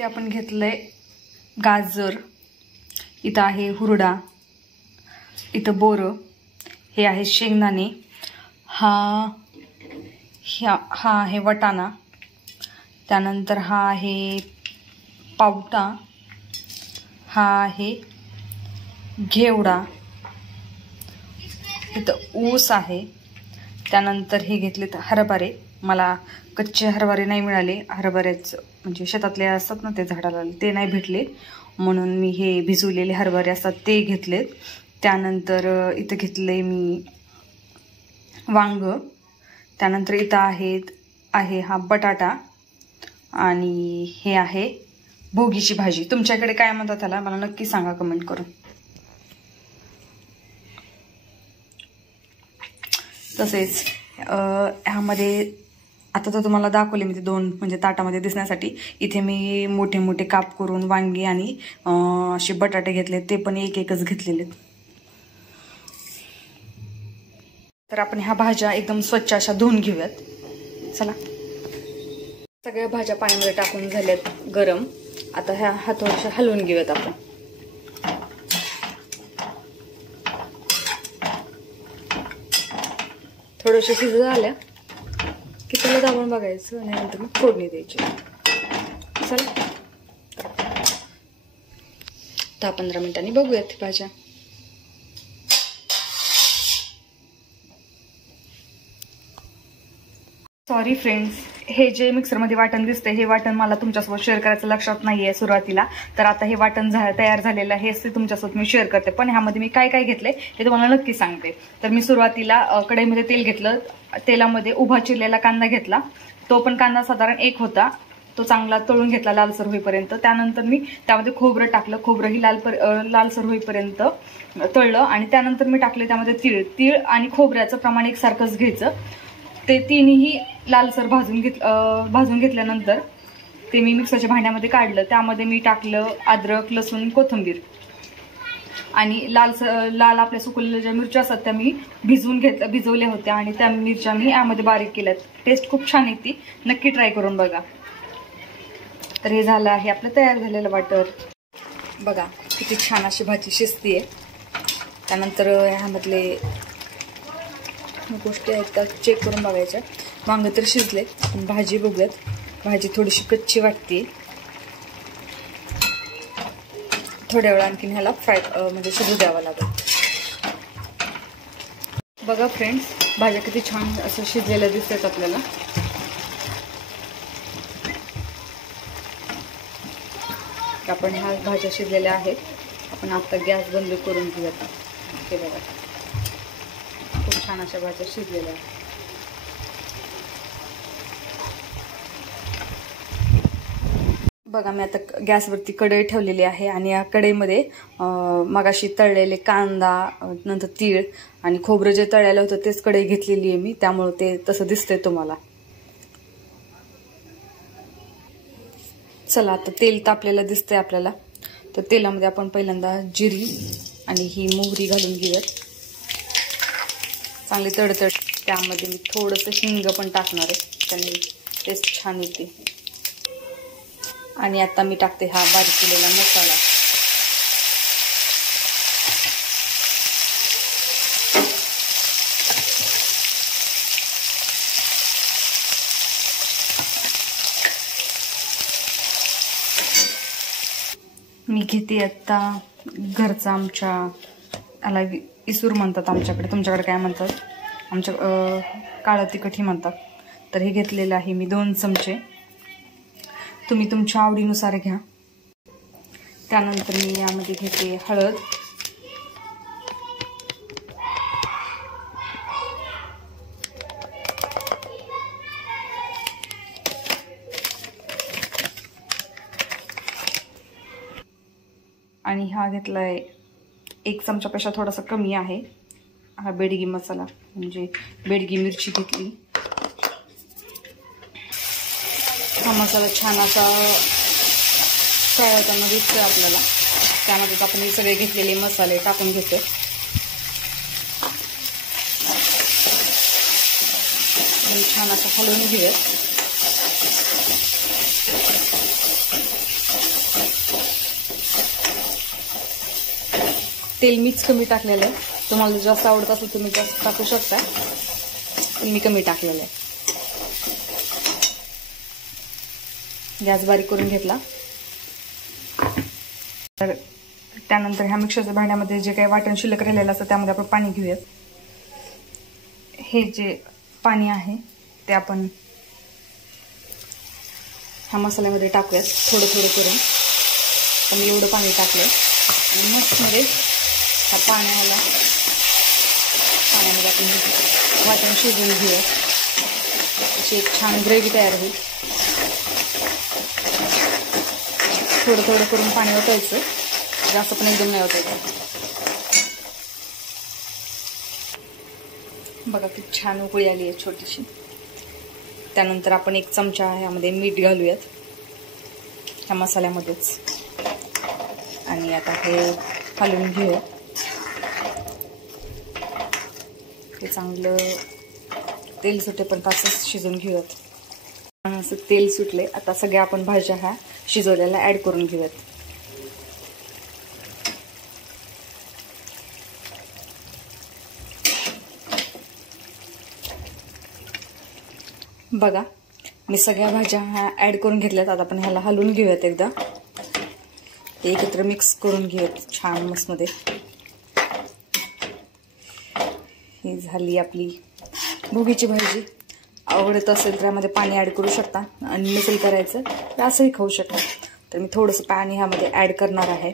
ते आपण घेतलंय गाजर, इथं आहे हुरडा, इथं बोरं, हे आहे शेंगदाणे, हा आहे वटाणा, त्यानंतर हा आहे पावटा, हा आहे घेवडा, इथं ऊस आहे, त्यानंतर हे घेतलेत हरभरे. मला कच्चे हरभरे नाही मिळाले, हरभऱ्याच म्हणजे शेतातले असतात ना ते झाडाला ते नाही भेटले, म्हणून मी हे भिजवलेले हरभरे असतात ते घेतलेत. त्यानंतर इथं घेतले मी वांग, त्यानंतर इथं आहे हा बटाटा, आणि हे आहे भोगीची भाजी. तुमच्याकडे काय म्हणतात त्याला मला नक्की सांगा कमेंट करून. तसेच ह्यामध्ये आता तर तुम्हाला दाखवले मी ते दोन म्हणजे ताटामध्ये दिसण्यासाठी. इथे मी मोठे मोठे काप करून वांगी आणि असे बटाटे घेतले, ते पण एक एकच घेतलेले. तर आपण ह्या भाज्या एकदम स्वच्छ अशा धुवून घेऊयात. चला, सगळ्या भाज्या पाण्यामध्ये टाकून झाल्यात गरम. आता ह्या थोड्याशा हलवून घेऊयात आपण. थोड्याशा शिजत आल्या की त्याला दाबून बघायचं आणि नंतर मग फोडणी द्यायची. चला, 10-15 मिनिटांनी बघूयात भाज्या. सॉरी फ्रेंड्स, हे जे मिक्सरमध्ये वाटण दिसतंय हे वाटण मला तुमच्यासोबत शेअर करायचं लक्षात नाहीये सुरुवातीला. तर आता हे वाटण तयार झालेलं आहे, हे तुमच्यासोबत मी शेअर करते. पण ह्यामध्ये मी काय काय घेतलंय हे तुम्हाला नक्की सांगते. तर मी सुरुवातीला कढईमध्ये तेल घेतलं, तेलामध्ये उभा चिरलेला कांदा घेतला. तो पण कांदा साधारण 1 होता, तो चांगला तळून घेतला लालसर होईपर्यंत. त्यानंतर मी त्यामध्ये खोबरं टाकलं, खोबरंही लालसर होईपर्यंत तळलं. आणि त्यानंतर मी टाकले त्यामध्ये तीळ आणि खोबऱ्याचं प्रमाण एकसारखंच घ्यायचं. ते तिन्ही लालसर भाजून घेतल्यानंतर ते मी मिक्सरच्या भांड्यामध्ये काढलं. त्यामध्ये मी टाकलं अद्रक, लसूण, कोथिंबीर, आणि लाल आपल्या सुकवलेल्या ज्या मिरच्या असतात त्या मी भिजवल्या होत्या, आणि त्या मिरच्या मी यामध्ये बारीक केल्यात. टेस्ट खूप छान येते, नक्की ट्राय करून बघा. तर हे झालं आहे आपलं तयार झालेलं वाटण. बघा किती छान अशी भाजी शिजतीये. त्यानंतर ह्यामधले गोष्टी आहेत त्या चेक करून बघायच्या. वांग तर शिजले, भाजी बघूयात. भाजी थोडीशी कच्ची वाटते, थोड्या वेळा आणखीन ह्याला म्हणजे शिजू द्यावं लागेल. बघा फ्रेंड्स, भाज्या किती छान असं शिजलेल्या दिसतात आपल्याला. आपण ह्या भाज्या शिजलेल्या आहेत. आपण आता गॅस बंद करून घेऊयात. हे बघा खूप छान अशा भाज्या शिजलेल्या आहेत. बघा मी आता गॅसवरती कढई ठेवलेली आहे, आणि या कढईमध्ये मगाशी तळलेले कांदा, नंतर तीळ आणि खोबरं जे तळलेलं होतं तेच कढई घेतलेली आहे मी, त्यामुळे ते तसं दिसतंय तुम्हाला. चला, आता तेल तापलेलं दिसतंय आपल्याला. तर तेलामध्ये आपण पहिल्यांदा जिरी आणि ही मोहरी घालून घेऊयात. चांगली तडतड. त्यामध्ये मी थोडंसं हिंग पण टाकणार आहे, त्याने टेस्ट छान येते. आणि आता मी टाकते हा बारीक केलेला मसाला. मी घेते आता घरचा, आमच्या याला इसूर म्हणतात आमच्याकडे, तुमच्याकडे काय म्हणतात? आमच्या काळं तिखट म्हणतात. तर हे घेतलेलं आहे मी 2 चमचे. तुम्ही तुमच्या आवडीनुसार घ्या. त्यानंतर मी यामध्ये घेते हळद, आणि हा घेतलाय 1 चमचापेक्षा थोडासा कमी आहे हा बेडगी मसाला, म्हणजे बेडगी मिरची घेतली. हा मसाला छान असा तळताना दिसतोय आपल्याला. त्यामध्ये आपण हे सगळे घेतलेले मसाले टाकून घेतो. छान असं हलवून घेऊयात. तेल मीच कमी टाकलेलं आहे. तुम्हाला जास्त आवडत असेल तुम्ही जास्त टाकू शकता, पण मी कमी टाकलेलं आहे. गॅस बारीक करून घेतला. तर त्यानंतर ह्या मिक्सरच्या भांड्यामध्ये जे काही वाटण शिल्लक राहिलेलं असतं त्यामध्ये आपण पाणी घेऊयात. हे जे पाणी आहे ते आपण ह्या मसाल्यामध्ये टाकूयात थोडं थोडं करून. मी एवढं पाणी टाकलं आणि मस्त मध्ये ह्या पाण्यामध्ये आपण वाटण शिजवून घेऊयात. अशी एक छान ग्रेव्ही तयार होईल. थोडं थोडं करून पाणी ओतायचं, जास्त पण एकदम नाही ओतायचं. बघा किती छान उकळी आली आहे छोटीशी. त्यानंतर आपण 1 चमचा ह्यामध्ये मीठ घालूयात ह्या मसाल्यामध्येच आणि आता हे हलवून घेऊया. हे चांगलं तेल सुटेपर्यंत असंच शिजवून घेऊयात. असं तेल सुटले. आता सगळ्या आपण भाज्या ह्या शिजवलेल्या ऍड करून घेऊयात. बघा मी सगळ्या भाज्या ह्या ऍड करून घेतल्यात. आता आपण ह्याला हलवून घेऊयात एकदा. एकत्र मिक्स करून घेऊयात छान मस्त मध्ये. ही झाली आपली भोगीची भाजी. आवडत असेल तर यामध्ये पाणी ऍड करू शकता आणि नसेल करायचं तर असंही खाऊ शकता. तर मी थोडंसं पाणी ह्यामध्ये ऍड करणार आहे.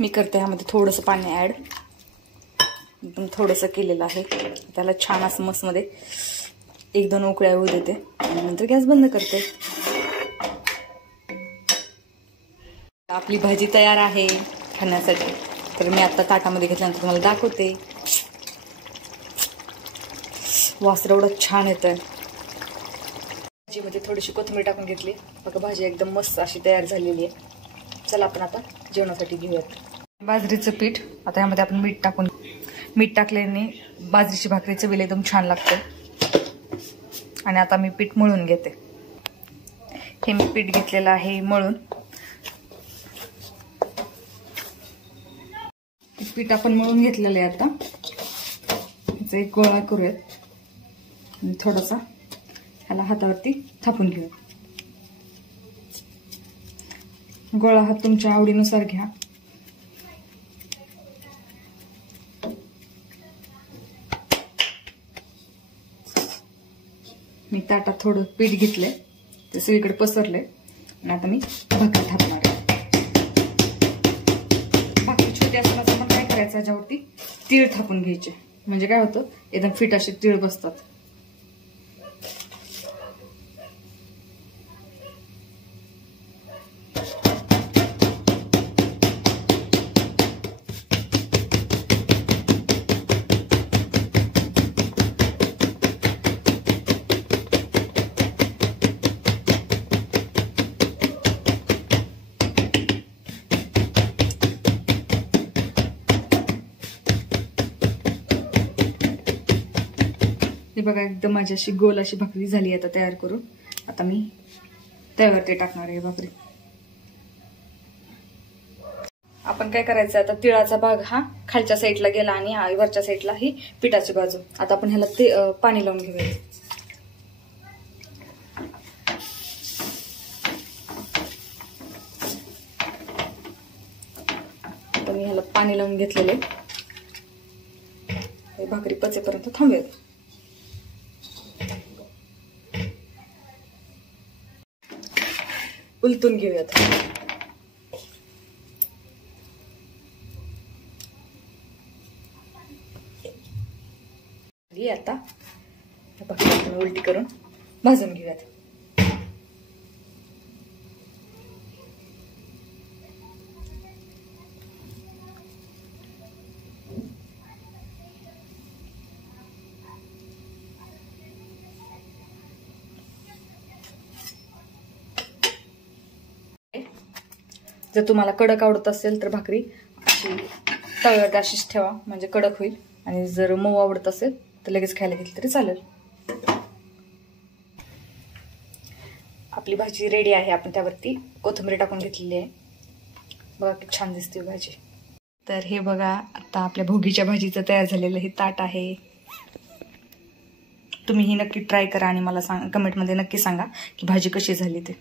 मी करते ह्यामध्ये थोडंसं पाणी ऍड. एकदम थोडंसं केलेलं आहे. त्याला छान असं मस्त मध्ये 1-2 उकळ्या होऊ देते आणि नंतर गॅस बंद करते. आपली भाजी तयार आहे खाण्यासाठी. तर मी आता ताटामध्ये घेतल्यानंतर तुम्हाला दाखवते. वास एवढं छान येतंय. भाजीमध्ये थोडीशी कोथिंबीर टाकून घेतली. बघा भाजी एकदम मस्त अशी तयार झालेली आहे. चला आपण आता जेवणासाठी घेऊयात. बाजरीचं पीठ आता यामध्ये आपण मीठ टाकल्याने बाजरीची भाकरी चवीला एकदम छान लागते. आणि आता मी पीठ मळून घेते. हे मी पीठ घेतलेलं आहे मळून. पीठ आपण मळून घेतलेलं आहे. आता याचा एक गोळा करूयात आणि थोडासा ह्याला हातावरती थापून घेऊयात. गोळा हात तुमच्या आवडीनुसार घ्या. मी ताटात थोडं पीठ घेतलंय, ते सगळीकडे पसरलंय आणि आता मी भाकरी थापणार आहे. भाकरी छोटी असताना आपण काय करायचं, याच्यावरती तीळ थापून घ्यायचे. म्हणजे काय होतं, एकदम फिट असे तीळ बसतात. हे बघा एकदम माझी अशी गोल अशी भाकरी झाली आता तयार करून. आता मी तव्यावरती टाकणार आहे भाकरी. आपण काय करायचं, आता तिळाचा भाग हा खालच्या साईडला गेला आणि हा वरच्या साईडला ही पिठाची बाजू. आता आपण ह्याला पाणी लावून घेऊया. आता मी ह्याला पाणी लावून घेतलेले. भाकरी पचेपर्यंत थांबूयात. उलटून घेऊयात. आता भाकरी उलटी करून भाजून घेऊयात. जर तुम्हाला कडक आवडत असेल तर भाकरी अशी तव्यावर अशीच ठेवा, म्हणजे कडक होईल. आणि जर मऊ आवडत असेल तर लगेच खायला घेतली तरी चालेल. आपली भाजी रेडी आहे. आपण त्यावरती कोथिंबीर टाकून घेतलेली आहे. बघा किती छान दिसते भाजी. तर हे बघा आता आपल्या भोगीच्या भाजीचं तयार झालेलं हे ताट आहे. तुम्ही ही नक्की ट्राय करा आणि मला कमेंटमध्ये नक्की सांगा की भाजी कशी झाली ते.